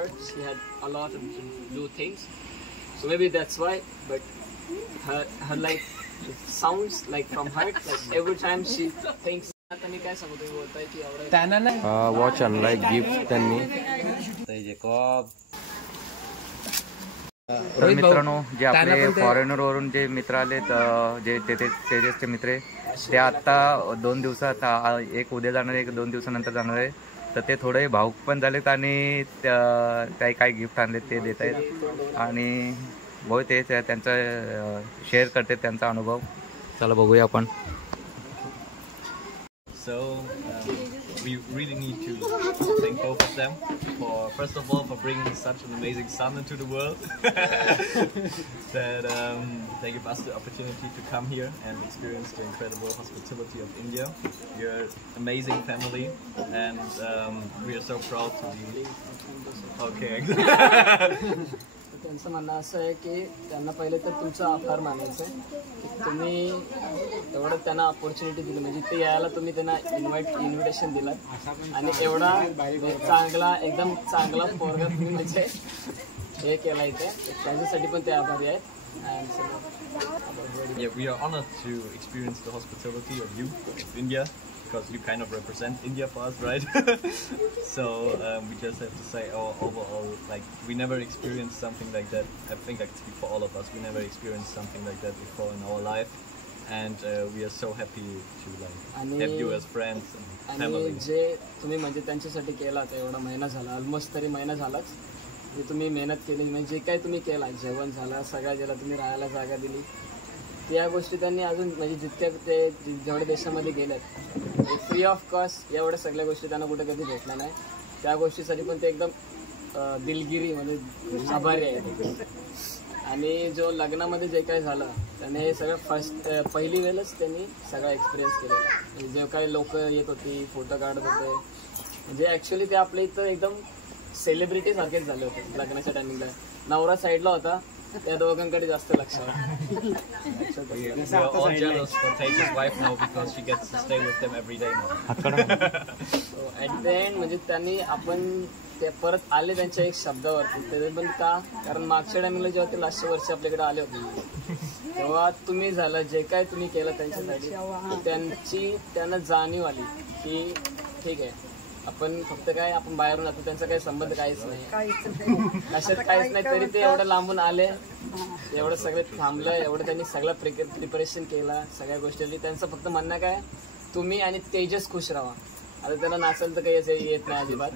her. She had a lot of to do things, so maybe that's why. But her like it sounds like from her, like every time she thinks. Watch आणलाय gift त्यांनी. तर मित्रांनो, जे आपले foreigner वरून जे मित्र आलेत, जे तेजसचे मित्र, ते आता 2 दिवसात, एक उद्या जाणार आहे, एक 2 दिवसानंतर जाणार आहे. तर ते थोडे भावुक पण झालेत आणि काही काही गिफ्ट आणलेत ते देत आहेत आणि भाऊ ते त्यांचा शेअर करते त्यांचा अनुभव. चला बघूया आपण. So we really need to thank both of them for, first of all, for bringing such an amazing son into the world. That they give us the opportunity to come here and experience the incredible hospitality of India. You're an amazing family, and we are so proud to be. Okay. त्यांचं म्हणणं असं आहे की त्यांना पहिले तर तुमचा आभार मानायचं आहे की तुम्ही एवढं त्यांना अपॉर्च्युनिटी दिली, म्हणजे ते यायला तुम्ही त्यांना इन्व्हिटेशन दिलात आणि एवढा चांगला, एकदम चांगला पोरगा तुम्ही म्हणजे हे केला इथे, त्याच्यासाठी पण ते आभारी आहेत. Yeah, we are honored to experience the hospitality of you, of India, because you kind of represent India for us, right? So we just have to say, overall, like, we never experienced something like that. I think I can speak for all of us. We never experienced something like that before in our life, and we are so happy to have you as friends and family. जे तुम्ही म्हणजे त्यांच्यासाठी केलात, एवढा महिना झाला, almost तरी महिना झालाच, जे तुम्ही मेहनत केली, म्हणजे जे काही तुम्ही केला, जेवण झाला, सगळ्या ज्याला तुम्ही राहायला जागा दिली, त्या गोष्टी त्यांनी अजून म्हणजे जितक्या ते जेवढ्या देशामध्ये गेल्यात फ्री ऑफ कॉस्ट, एवढ्या सगळ्या गोष्टी त्यांना कुठे कधी भेटल्या नाही. त्या गोष्टीसाठी पण ते एकदम दिलगिरी म्हणजे आभारी आहे. आणि जो लग्नामध्ये जे काही झालं त्याने हे सगळं पहिली वेळेलाच त्यांनी सगळा एक्सपिरियन्स केलेला. म्हणजे जे काही लोक येत होती, फोटो काढत होते, म्हणजे ॲक्च्युली ते आपल्या इथं एकदम सेलिब्रिटी सारखेच झाले होते. लग्नाच्या टायमिंगला नवरा साईडला होता, त्या दोघांकडे जास्त लक्ष आहे. We are all jealous for Teja's wife now because she gets to stay with them every day now. At the end म्हणजे त्यांनी आपण ते परत आले त्यांच्या एक शब्दावरती, ते पण का, कारण मागच्या टायमिंगला जेव्हा ते लास्टच्या वर्षी आपल्याकडे आले होते तेव्हा तुम्ही झालं जे काय तुम्ही केलं त्यांच्यासाठी, त्यांना जाणीव आली की ठीक आहे, आपण फक्त काय, आपण बाहेरून जातो, त्यांचा काही संबंध काहीच नाही, अशात काहीच नाही, तरी ते एवढं लांबून आले, एवढं सगळं थांबलं, एवढं त्यांनी सगळं प्रिपरेशन केलं, सगळ्या गोष्टी. त्यांचं फक्त म्हणणं काय, तुम्ही आणि तेजस खुश राहा. आता त्याला नाचायला तर काही येत नाही अजिबात,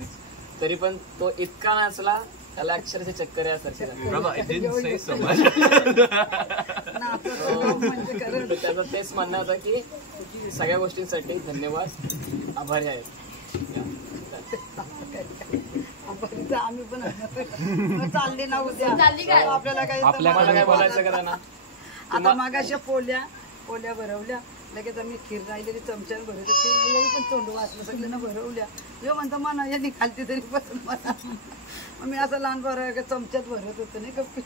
तरी पण तो इतका नाचला, त्याला अक्षरशः चक्कर यासारखे. त्याचं तेच म्हणणं होतं की सगळ्या गोष्टींसाठी धन्यवाद, आभारी आहेत. आम्ही पण चालली ना उद्या, आपल्याला काय बोलायचं करा ना. आता मागाशी पोल्या भरवल्या, लगेच आम्ही खीर राहिलेली चमच्याने भरवली, ते पण तोंड वाचलं, सगळ्यांना भरवल्या. यो म्हणतो म्हणा या निघालती तरी पण मला, मी असं लहान बरं चमच्यात भरत होतं नाही गप्पी.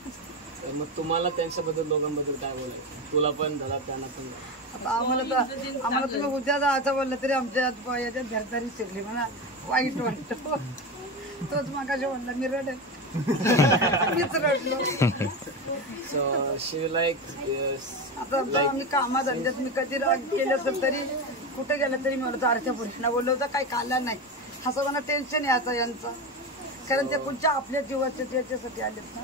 मग तुम्हाला त्यांच्याबद्दल, लोकांबद्दल काय बोलायचं, तुला पण झाला, त्यांना पण. आता आम्हाला तुम्ही उद्या जायचं बोललं तरी आमच्या याच्यात घरदारी शिरली, म्हणा वाईट वाटतं. तोच मागाशी म्हणला, मी रडेल, मीच रडलो. So she like आता आम्ही कामाधंद्यात मी कधी केलं असेल तरी, कुठे गेलं तरी मला चारच्या पुरुषांना बोललं होतं, काही खाल्लं नाही, असं मला टेन्शन यायचं यांचं, कारण ते कोणत्या आपल्या जीवाच्या त्याच्यासाठी आलेत ना.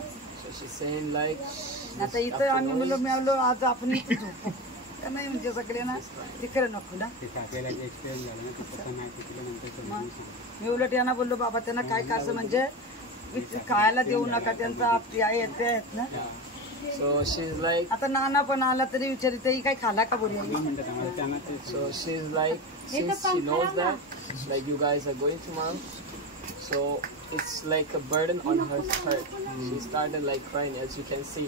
आता इथं आम्ही मुलं मिळालो, आज आपण इथे झोपू का नाही, म्हणजे सगळे ना तिकडे नको ना. मी उलट यांना बोललो, बाबा त्यांना काय कसं म्हणजे खायला देऊ नका, त्यांचा आपली आई येते आहेत ना. So she's like, आता नाना पण आला तरी विचारित काही खाला का बोरी. So she's like, since she knows that like you guys are going tomorrow, so it's like a burden on her heart. She started like crying, as you can see,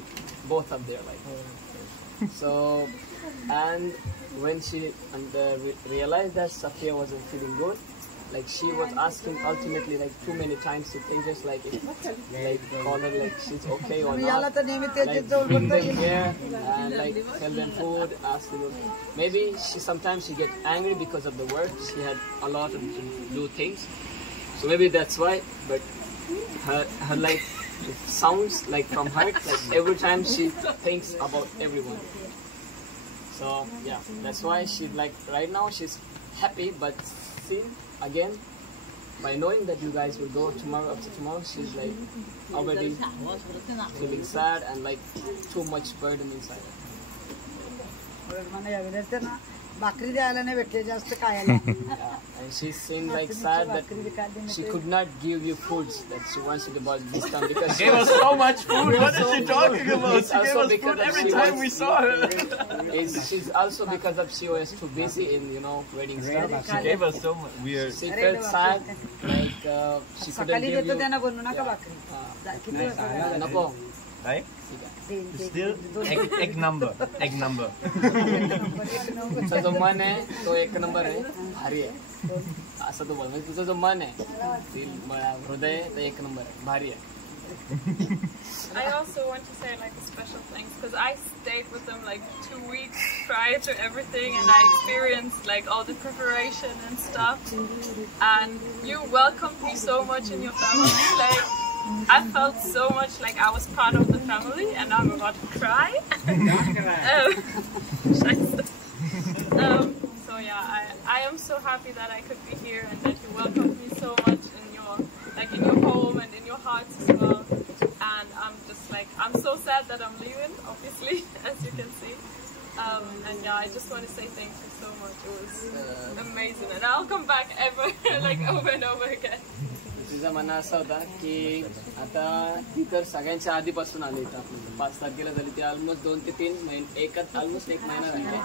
both of them like. So and when she realized that Safiya wasn't feeling good, like she was asking ultimately like too many times to think just like call her like she's okay or not, like bring them here and like tell them food, ask them. Maybe sometimes she get angry because of the work, she had a lot of to do things, so maybe that's why, but her like sounds like from heart, like every time she thinks about everyone. So yeah, that's why she like right now she's happy, but see again by knowing that you guys will go tomorrow after tomorrow, she's like already feeling sad and like too much burden inside her. मला यावेळेस तर ना भाकरी द्यायला नाही भेटले जास्त खायला. Yeah, and she's seemed like sad that she could not give you foods that she wants to about this time because she Gave us so much food. What is she talking about? It's She gave also us because food of every she time we was- saw her. she's also because of she was too busy in wedding stuff. She gave us so much. We are. She felt sad like she couldn't सकाळी give देतो you. त्यांना बनवू नका भाकरी. किती वाजता? नको. Right? तीन, Still egg number. Egg number. तुझं जो मन आहे तो एक नंबर आहे, भारी आहे असं तू बोल. म्हणजे तुझं जो मन आहे हृदय आहे, ते एक नंबर आहे, भारी आहे. I also want to say like a special thanks because I stayed with them like 2 weeks prior to everything and I experienced like all the preparation and stuff and you welcomed me so much in your family. Like I felt so much like I was part of the family and I'm about to cry. So yeah, I am so happy that I could be here and that you welcomed me so much in your home and in your hearts as well. And I'm so sad that I'm leaving, obviously, as you can see. And yeah, I just want to say thank you so much. It was amazing, and I'll come back ever, like over and over again. तिचा म्हणणं असा होता की आता ती तर सगळ्यांच्या आधीपासून आली इथं आपण 5 तारखेला झाली ती ऑलमोस्ट 2 ते 3 महिने ऑलमोस्ट 1 महिना झाला.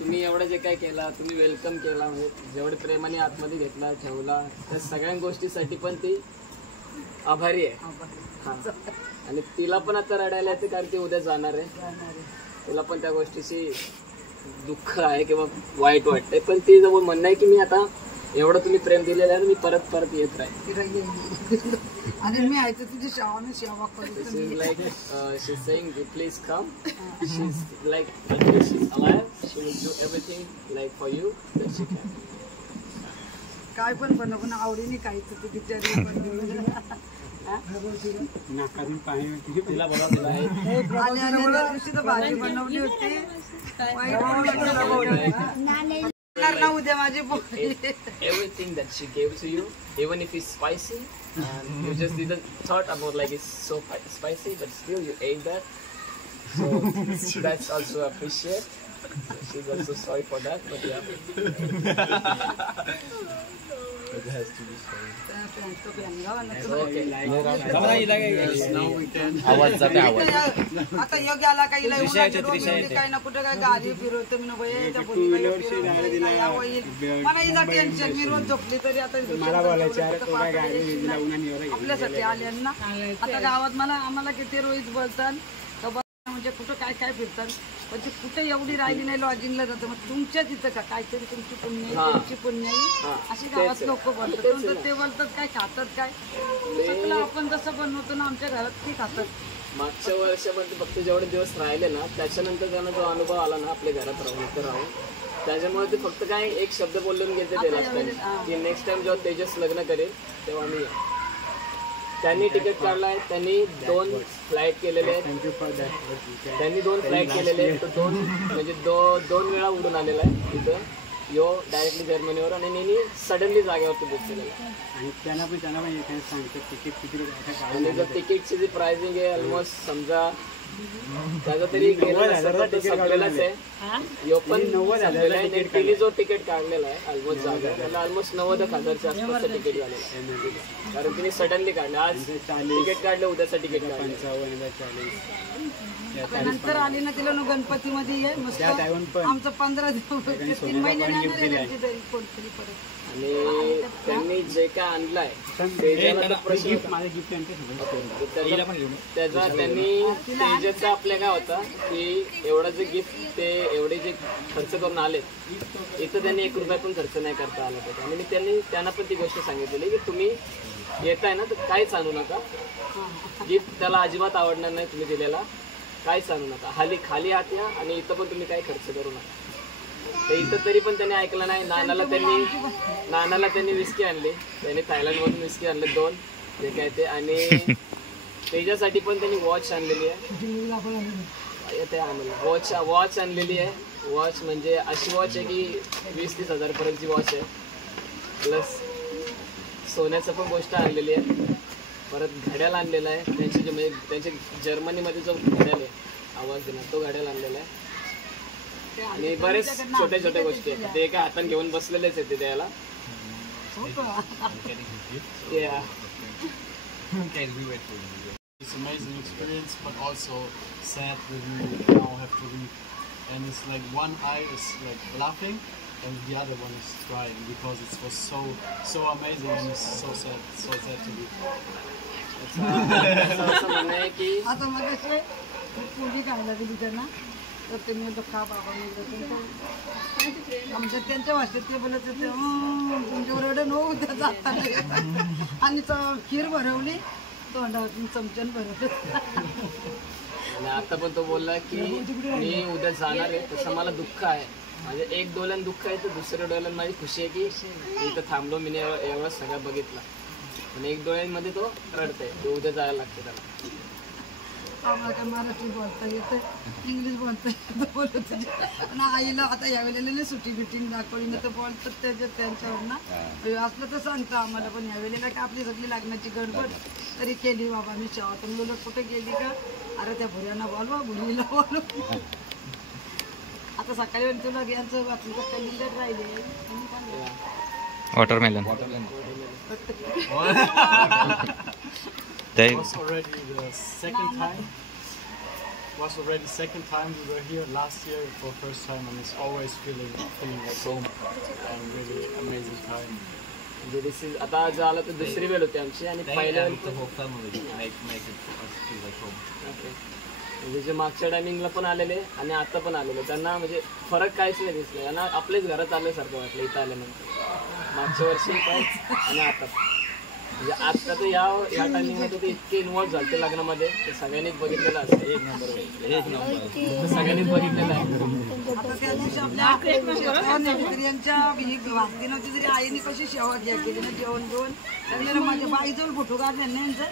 तुम्ही एवढं जे काय केला तुम्ही वेलकम केला म्हणजे जेवढे प्रेमाने आतमध्ये घेतला ठेवला त्या सगळ्या गोष्टीसाठी पण ती आभारी आहे. हां आणि तिला पण आता रडायला येते कारण ती उद्या जाणार आहे. तिला पण त्या गोष्टीची दुःख आहे किंवा वाईट वाटतंय पण ती जवळ म्हणणं आहे की मी आता एवढं तुम्ही प्रेम दिलेलं आहे मी परत परत येत राहील. आणि मी आहे तर तुझी सेवा This is like she's saying please come. She's like until she's alive she will do everything like for you that she can. काय पण बनव पण आवडीने काही तू बिचारी भाजी बनवली होती उद्या माझी Everything that she gave to you even if it's spicy and you just didn't thought about like it's so spicy but still you ate that, so that's also appreciated. She's also sorry for that, but yeah. It has to be sorry. आवाज जाते आवाज. आता योग्य आला काही काही ना कुठं काय गाडी फिरवतो मी मला हिला टेन्शन मी रोज झोपली तरी आता आपल्यासाठी आले ना. आता गावात आम्हाला किती रोज बोलतात म्हणजे कुठं काय काय फिरतात पण ते कुठे एवढी राहिली नाही लॉजिंगला जातं मग तुमच्या तिथं का काहीतरी तुमची पुण्य तुमची पुण्याई अशी गावात लोक बोलतात. ते बोलतात काय खातात काय सगळं आपण जसं बनवतो ना आमच्या घरात ते खातात. मागच्या वर्षामध्ये फक्त जेवढे दिवस राहिले ना त्याच्यानंतर त्यांना जो अनुभव आला ना आपल्या घरात राहून इथं राहून त्याच्यामुळे ते फक्त काय एक शब्द बोलून घेते ते लास्ट टाइम की नेक्स्ट टाइम जेव्हा तेजस लग्न करेल तेव्हा मी त्यांनी तिकीट काढलाय. त्यांनी 2 फ्लाईट केलेले आहेत. त्यांनी 2 फ्लाईट केलेले आहेत. तो 2 म्हणजे 2 वेळा उडून आलेला आहे तिथं यो डायरेक्टली जर्मनीवर आणि नेहमी सडनली जागेवरती बुक केलेलं आणि जर तिकीटची जी प्राइसिंग आहे ऑलमोस्ट समजा त्याचा तरी संपलेलाच आहे. यो पण संपलेला आहे. तिने जो तिकीट काढलेला आहे ऑलमोस्ट जागा त्याला ऑलमोस्ट 90,000च्या आसपासचं तिकीट झालेलं आहे कारण तिने सडनली काढलं. आज तिकीट काढलं उद्याचं तिकीट काढलं. नंतर आली ना तिला गणपतीमध्ये ये मस्त आमचं 15 दिवस 3 महिने कोणतरी परत आणि त्यांनी जे काय आणलंय त्याचा त्यांनी तेजाचा आपल्या काय होता की एवढं जे गिफ्ट ते एवढे जे खर्च करून आले इथं त्यांनी 1 रुपया पण खर्च नाही करता आला पाहिजे. आणि मी त्यांना पण ती गोष्ट सांगितलेली की तुम्ही येताय ना तर काहीच आणू नका. गिफ्ट त्याला अजिबात आवडणार नाही तुम्ही दिलेला काहीच आणू नका. खाली हात या आणि इथं पण तुम्ही काही खर्च करू नका. तर इथं तरी पण त्यांनी ऐकलं नाही. नानाला त्यांनी विस्की आणली. त्यांनी थायलंडमधून विस्की आणले 2 जे काय ते. आणि त्याच्यासाठी पण त्यांनी वॉच आणलेली आहे. ते आणलेलं वॉच आणलेली आहे. वॉच म्हणजे अशी वॉच आहे की 20-30 हजारपर्यंतची वॉच आहे. प्लस सोन्याचं पण गोष्ट आणलेली आहे. परत घड्याळ आणलेला आहे. त्यांचे जे म्हणजे त्यांचे जर्मनीमध्ये जो घड्याळ आहे आवाज देणार तो घड्याळ आणलेला आहे. आणि बरेच छोट्या छोट्या गोष्टी आहेत. ते एका हाताने घेऊन बसलेलेच आहेत ते द्यायला. It's an amazing experience, but also sad that we now have to leave. And it's like one eye is like laughing, and the other one is crying because it was so amazing, and it's so sad to leave. असं म्हणणं आहे की आता मग पोळी खायला गेली त्यांना तर ते म्हणतो का बाबा आमच्या त्यांच्या भाषेत ते बोलत होते तुमच्यावर एवढं नो उद्या जाता आणि खीर भरवली तोंडावरून चमच्यान भरवलं. आणि आता पण तो बोलला की मी उद्या जाणार आहे. तसं मला दुःख आहे. माझे एक डोळ्यान दुःख आहे तर दुसऱ्या डोळ्यान माझी खुशी आहे की मी इथं थांबलो. मी एवढं सगळं बघितलं. आणि एक डोळ्यांमध्ये तो रडतंय. तो उद्या जायला लागते त्याला. आम्हाला काय मराठी बोलता येतं इंग्लिश बोलता येतं बोलत होते. आणि आईला आता यावेळेला सुट्टी बिटिंग दाखवली ना तर बोलतात त्यांच्यावर ना असलं तर सांगतं आम्हाला. पण यावेळेला का आपली सगळी लग्नाची गडबड तरी केली बाबा. मी शाळातून मुलं कुठे गेली का अरे त्या भुऱ्यांना बोलवा मुलीला बोलवा. आता सकाळी पण तुला घ्यायचं बातमी कलिंगड राहिले watermelon Was already the second time. Was already second time we were here last year for first time, and it's always feeling like home and really amazing time. आता झालं तर दुसरी वेळ होती आमची. आणि पहिल्या the whole family make it feel like home. म्हणजे जे मागच्या टायमिंगला पण आलेले आणि आता पण आलेले त्यांना म्हणजे फरक काहीच नाही दिसला. यांना आपलेच घरात आल्यासारखं वाटलं इथं आल्यानंतर. मागच्या वर्षी पण आणि आता म्हणजे आता तर या टायमिंगमध्ये ते इतके इन्व्हॉल्व झाले लग्नामध्ये ते सगळ्यांनीच बघितलेलं असतं. एक नंबर सगळ्यांनीच बघितलेलं आहे. आता त्या दिवशी आपल्या यांच्या वागदिनाची जरी आईने कशी सेवा केली ना जेवण घेऊन सगळ्यांना माझ्या बाईजवळ फोटो काढले ना यांचं.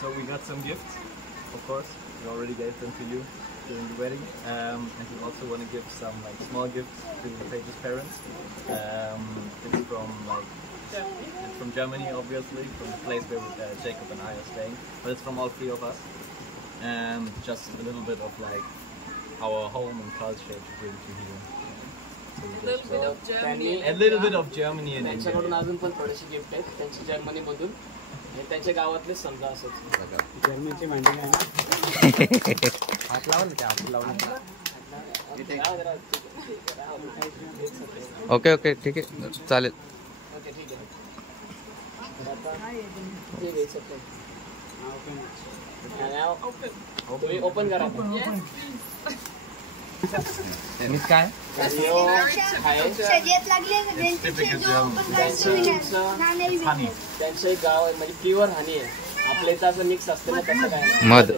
So we got some gifts, of course. We already gave them to you during the wedding, and we also want to give some like small gifts to Paige's parents. It's from Germany, obviously, from the place where Jacob and I are staying. But it's from all three of us, and just a little bit of like our home and culture to bring to here. A little bit of Germany. A little bit of Germany and त्यांच्याकडून India. अजून पण थोडेसे gift आहेत त्यांची जर्मनीमधून आणि त्यांच्या गावातलेच समजा असंच. जर्मनीची मांडी आहे ना. हात लावलं ते हात लावलं. ओके ओके ठीक आहे चालेल. ओके ठीक आहे. आता ते घ्यायचं पण. तुम्ही ओपन करा. त्यांनीच काय त्यांचं एक गाव आहे म्हणजे प्युअर हनी आहे. आपल्या इथं असं मिक्स असतं ना तसं काय मध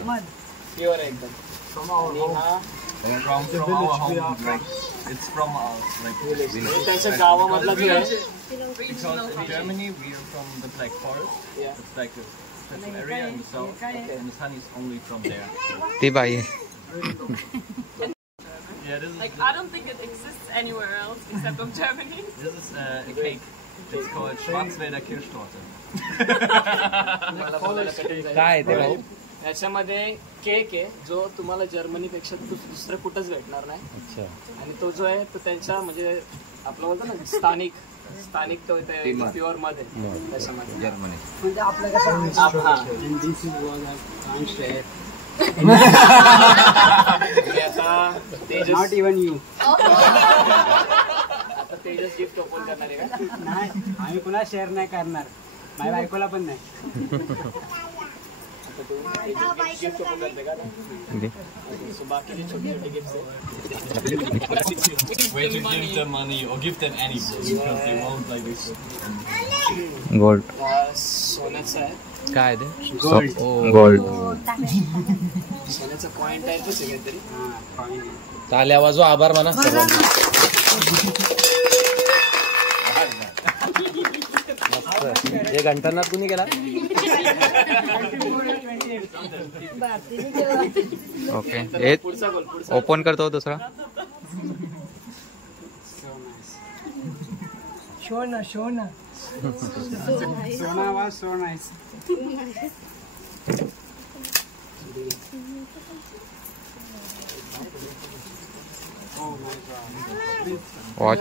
प्युअर आहे एकदम. आणि हा From our home, like it's from our like village. त्यांच्या गावामधला जो आहे Because in Germany we are from the Black Forest. Yeah. It's like a special area in the south, and the sun is only from there. ती बाई आहे. Yeah, this is Like I don't think it exists anywhere else except from Germany. this is a cake. It's called Schwarzwälder Kirschtorte. काय ते भाऊ? याच्यामध्ये cake आहे जो तुम्हाला जर्मनीपेक्षा दुसरं कुठंच भेटणार नाही. अच्छा. आणि तो जो आहे तो त्यांच्या म्हणजे आपलं बोलतो ना स्थानिक तो प्युअर मध्ये त्याच्यामध्ये जर्मनी. म्हणजे आपलं कसं हा. आता तेजस इवन यू. आता तेजस गिफ्ट ओपन करणार आहे का? नाही आम्ही पुन्हा शेअर नाही करणार. माझ्या बायकोला पण नाही. आता तू गिफ्ट ओपन करते का? सो बाकीची छोटी छोटी gift Where to give them money or give them anything because they won't like this. Gold. सोन्याचं आहे. काय ते? गोल्ड. गोल्ड. सोन्याचं पॉइंट आहे तसे काहीतरी. ताल्या वाजवा आभार म्हणा. हे घंटानाथ कुणी गेला? ओके, हे ओपन करतो दुसरा. वॉच.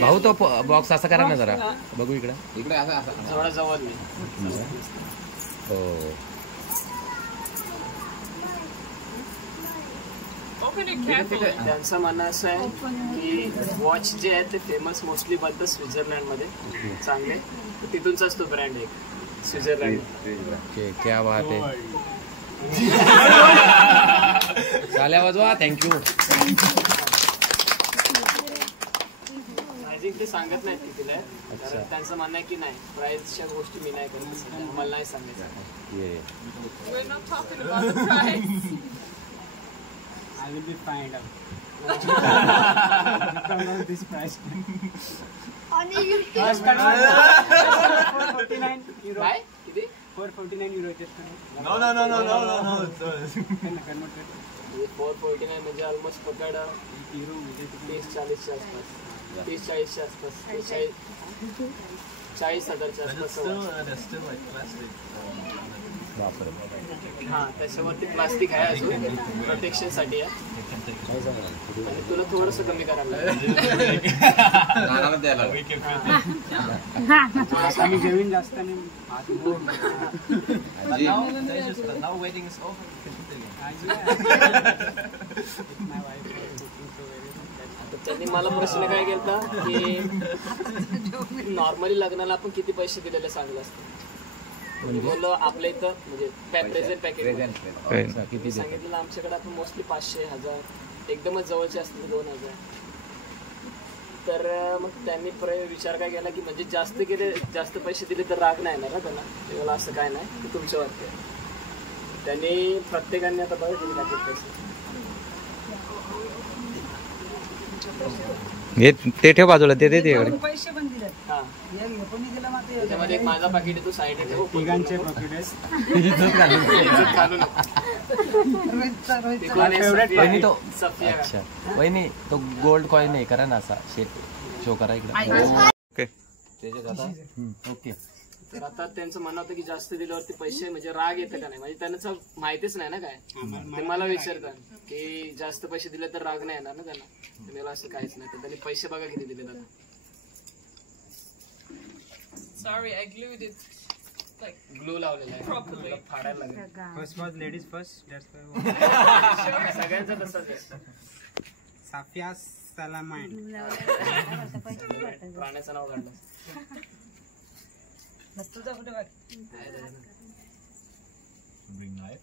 भाऊ तो बॉक्स असा करा ना जरा, बघू इकडे. जवळ हो. त्यांचं म्हणणं असं आहे की वॉच जे आहे ते फेमस मोस्टली बनतं स्वित्झर्लंड मध्ये चांगले, तिथूनचाच तो ब्रँड आहे स्वित्झर्लंड. क्या बात आहे. चाल्या वाजवा. थँक्यू. प्राइसिंग ते सांगत नाहीत कितीला आहे, कारण त्यांचं म्हणणं आहे की नाही प्राइसच्या गोष्टी मी नाही करत, मला नाही सांगायचं. We're not talking about the price. I will be find out. This price. आणि you First convert 449 euro. काय किती? 449 euro just No. converted 449 म्हणजे ऑलमोस्ट पकड euro म्हणजे 30-40च्या आसपास, 30-40च्या आसपास, 40,000च्या आसपास. There's still like plastic. हा, त्याच्यावरती प्लास्टिक आहे अजून प्रोटेक्शन साठी आहे, आणि तुला थोडस कमी करायला लागेल. आम्ही जेवण जास्त नाही. But now waiting is over. My wife is cooking so very तर त्यांनी मला प्रश्न काय केला की नॉर्मली लग्नाला आपण किती पैसे दिलेले चांगलं असतं. म्हणजे बोललो आपल्या इथं म्हणजे प्रेझेंट पॅकेज सांगितलेलं आमच्याकडे आपण मोस्टली 500-1000, एकदमच जवळचे असतील 2000. तर मग त्यांनी विचार काय केला की म्हणजे जास्त पैसे दिले तर राग नाही येणार ना त्यांना. ते मला असं काय नाही की तुमच्यावरती आहे. त्यांनी प्रत्येकाने आता बघा किती टाकेल पैसे. ते ठेव बाजूला, ते पैसे पण दिले. हा, कोणी दिला मात्र त्याच्यामध्ये एक माझा पाकिट आहे, तो साईड ठेव. तिघांचे प्रॉफिट आहे. वहिनी तो सफिया. अच्छा वहिनी तो गोल्ड कॉइन नाही करा ना असा शेट शो करा इकडे. ओके. तर आता त्यांचं म्हणणं होतं की जास्त दिल्यावरती पैसे म्हणजे राग येतं का नाही, म्हणजे त्यांना माहितीच नाही ना काय. ते मला विचारतात की जास्त पैसे दिले तर राग नाही येणार ना त्यांना. तर मला असं काहीच नाही. तर त्यांनी पैसे बघा किती दिले आता. Sorry, I glued it like glue लावलेला आहे, properly. तुला फाडायला लागेल. First was ladies first. That's why. सगळ्यांचं तसंच आहे. Safia Salamine. प्राण्याचं नाव काढलं. तुझा कुठे बघ. Bring knife.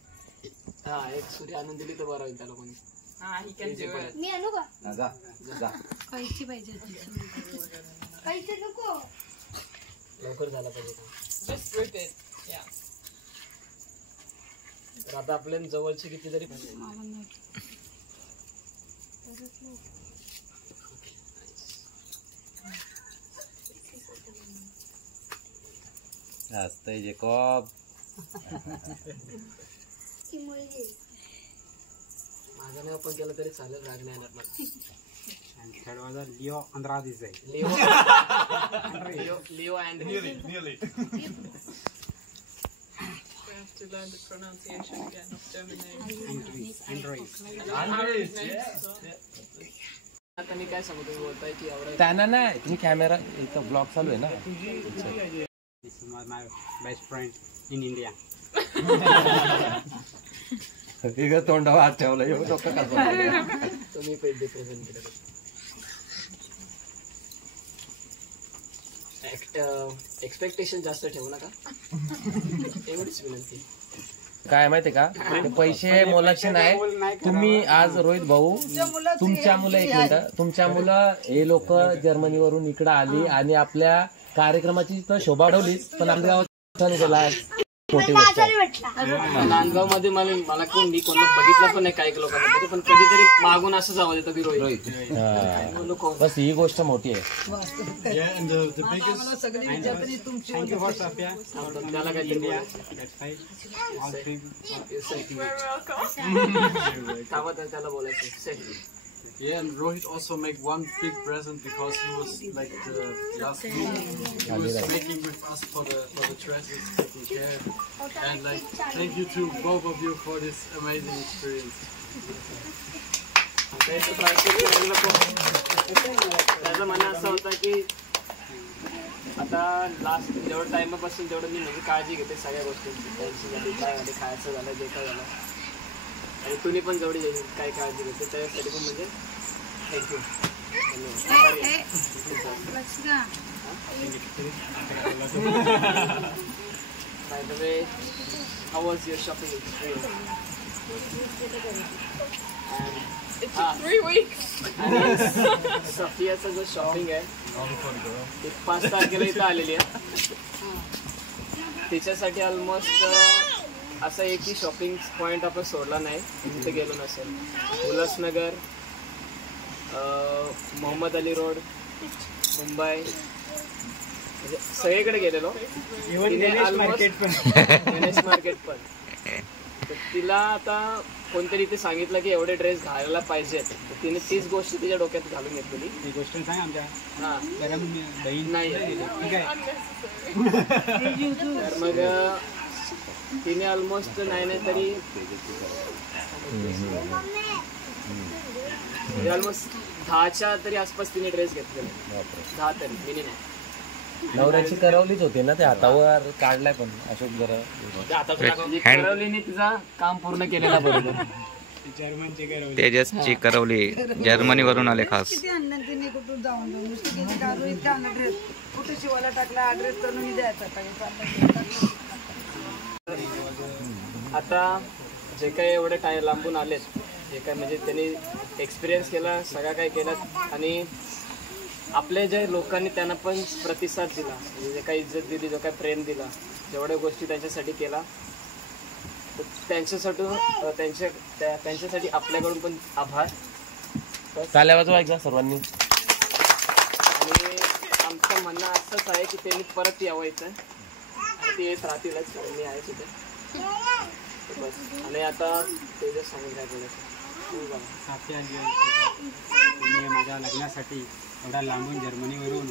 हा, एक सुरी आणून दिली तर बरं होईल त्याला कोणी. He can do it. मी आणू का? कैची पाहिजे. कैची नको. लवकर झाला पाहिजे काम. Just rip it. Yeah. तर आता आपल्या जवळचे किती तरी पाहिजे. असतंय जेकॉब. माझं नाव आपण केलं तरी चालेल, राग नाही येणार मला. And third was Leo Andrade. Leo and Nearly. We have to learn the pronunciation again of German names. Android. आता मी काय सांगू, तुम्ही बोलताय की एवढं त्यांना नाही, तुम्ही कॅमेरा इथं ब्लॉग चालू आहे ना. This is my best friend in India. इकडे तोंडावर हात ठेवला एवढं डोकं का तुम्ही पहिले प्रेझेंट केलं. एक्सपेक्टेशन जास्त ठेवू नका, एवढीच विनंती. काय माहितीये का, ते पैसे मोलाचे नाही. तुम्ही आज रोहित भाऊ तुमच्या मुलं, एक मिनिट, तुमच्या मुलं हे लोक जर्मनीवरून इकडे आली आणि आपल्या कार्यक्रमाची तर शोभा वाढवलीच, पण आमच्या गावात मोठी गोष्ट आहे. नांदगाव मध्ये मला कोण मी कोणाला बघितलं पण नाही काही लोकांना तरी, पण कधीतरी मागून असं जावं देतं की रोहित हा. बस ही गोष्ट मोठी आहे. Yeah, and the biggest. मला सगळी विचारते तुमची Thank you for Sophia. त्याला काहीतरी बोला. All big. You're welcome. थांबा त्याला बोलायचं Say. Yeah, and Rohit also make one big present because he was like the last week. He was making with us for the dresses, taking care. And like thank you to both of you for this amazing experience. त्याचं म्हणणं असं होतं की आता last जेवढं टाइमपासून जेवढं मी म्हणजे काळजी घेते सगळ्या गोष्टींची, त्यांची झाली काय झाली, खायचं झालं, जे काय झालं, आणि तुम्ही पण जेवढी काय काळजी घेते त्यासाठी पण म्हणजे thank you. By the way, how was your shopping experience? It took 3 weeks. आणि सफियाचं जो शॉपिंग आहे ती 5 तारखेला इथं आलेली आहे. तिच्यासाठी ऑलमोस्ट असा एकही शॉपिंग पॉईंट आपण सोडला नाही तिथे गेलो नसेल. उल्हासनगर, मोहम्मद अली रोड, मुंबई, म्हणजे सगळीकडे गेलेलो. गणेश मार्केट पण. तर तिला आता कोणतरी इथे सांगितलं की एवढे ड्रेस घालायला पाहिजेत, तर तिने तीच गोष्ट तिच्या डोक्यात घालून घेतलेली. ही गोष्ट सांग आमच्या हां गरम दही नाही ठीक आहे. तर मग तिने ऑलमोस्ट नाही तरी ऑलमोस्ट 10च्या तरी आसपास तिने ड्रेस घेतलेले. 10 तरी मिनिमम. नवऱ्याची करवलीच होती ना ते हातावर काढलाय पण अशोक जरा करवलीने तिचा काम पूर्ण केलेला बरोबर. जर्मनची गरम तेजसची करवली जर्मनीवरून आले खास. किती आणलं तिने कुठून जाऊन नुसती किती घालून इतका आणला ड्रेस, कुठे शिवायला टाकला ड्रेस तर मी द्यायचा. आता जे काही एवढे लांबून आलेत, जे काय म्हणजे त्यांनी एक्सपिरियन्स केला, सगळं काय केलं, आणि आपले जे लोकांनी त्यांना पण प्रतिसाद दिला, म्हणजे जे काही इज्जत दिली, जो काही प्रेम दिला, जेवढ्या गोष्टी त्यांच्यासाठी केला, तर त्यांच्यासाठी आपल्याकडून पण आभार. चाल्या वाजवायचा सर्वांनी. आणि आमचं म्हणणं असंच आहे की त्यांनी परत यावं इथं, आणि ते येत राहतीलच, मी आहे तिथे बस. आणि आता ते जे सांगून काय बोलायचं साथी तुम्ही माझ्या लग्नासाठी एवढा लांबून जर्मनीवरून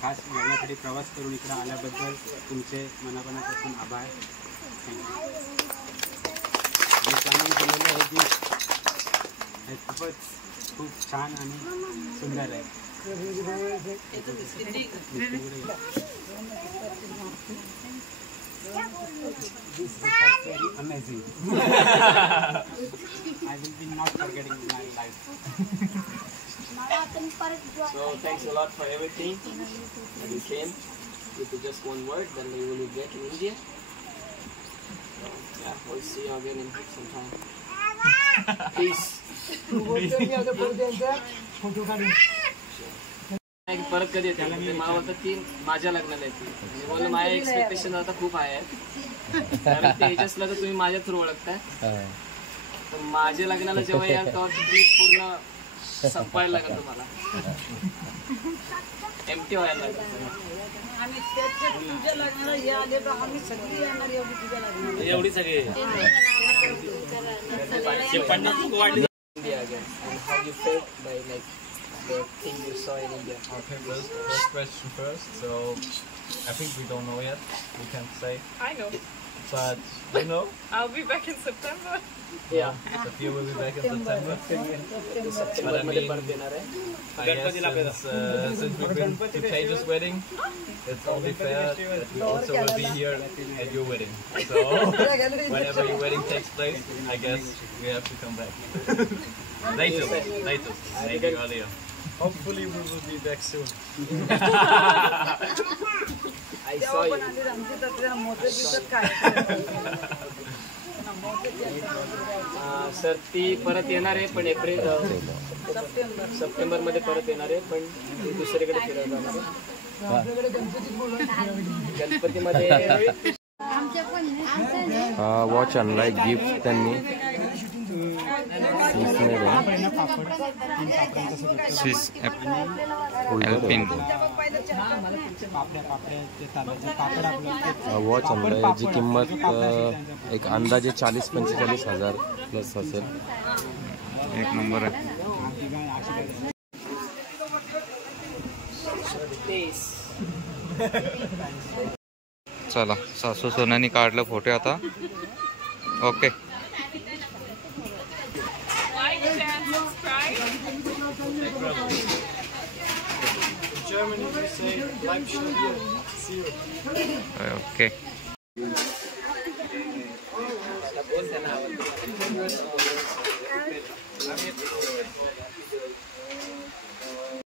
खास लग्नासाठी प्रवास करून इकडे आल्याबद्दल तुमचे मनापासून आभार. मी सांगून दिलेलं आहे की हे खूप छान आणि सुंदर आहे. Amazing. I will be not forgetting my life. So thanks a lot for everything that you came. With just one word, then we will be back in India. So, yeah, we'll see you again in some time. Peace. परत कधी येते मला वाटतं की माझ्या लग्नाला येते. मी बोललो माझ्या एक्सपेक्टेशन आता खूप आहे, कारण तेजसला तर तुम्ही माझ्या थ्रू ओळखताय, तर माझ्या लग्नाला जेव्हा याल तेव्हा तुम्ही पूर्ण संपायला लागेल, तुम्हाला एम्प्टी व्हायला लागेल. आम्ही तुझ्या लग्नाला हे आले तर आम्ही सगळी येणार एवढी तुझ्या लग्नाला. एवढी सगळी India again, and how you felt by like the thing you saw in India. Okay, first question first. So I think we don't know yet. We can't say, I know. but you know, I'll be back in September. Yeah. Sophia will be back in September. September मध्ये परत येणार आहे. I guess since we've been to Tejas' wedding, it's only fair that we also will be here at your wedding. So whenever your wedding takes place, I guess we have to come back. Later, maybe earlier. Hopefully we will be back soon. I saw you. आम्ही आमची तत्त्व मोठे दिसत काय sir ती परत येणार आहे, पण सप्टेंबर मध्ये परत येणार आहे, पण ती दुसरीकडे फिरायला जाणार आहे. गणपतीमध्ये वॉच आणलाय गिफ्ट त्यांनी. स्विस एल्पिन वॉच आणलाय जी किंमत एक अंदाजे 40-45 हजार प्लस असेल. एक नंबर आहे. चला सासू सोनानी काढलं फोटो आता. Okay. Like, share, and subscribe. In Germany we say like, share, see you. Okay.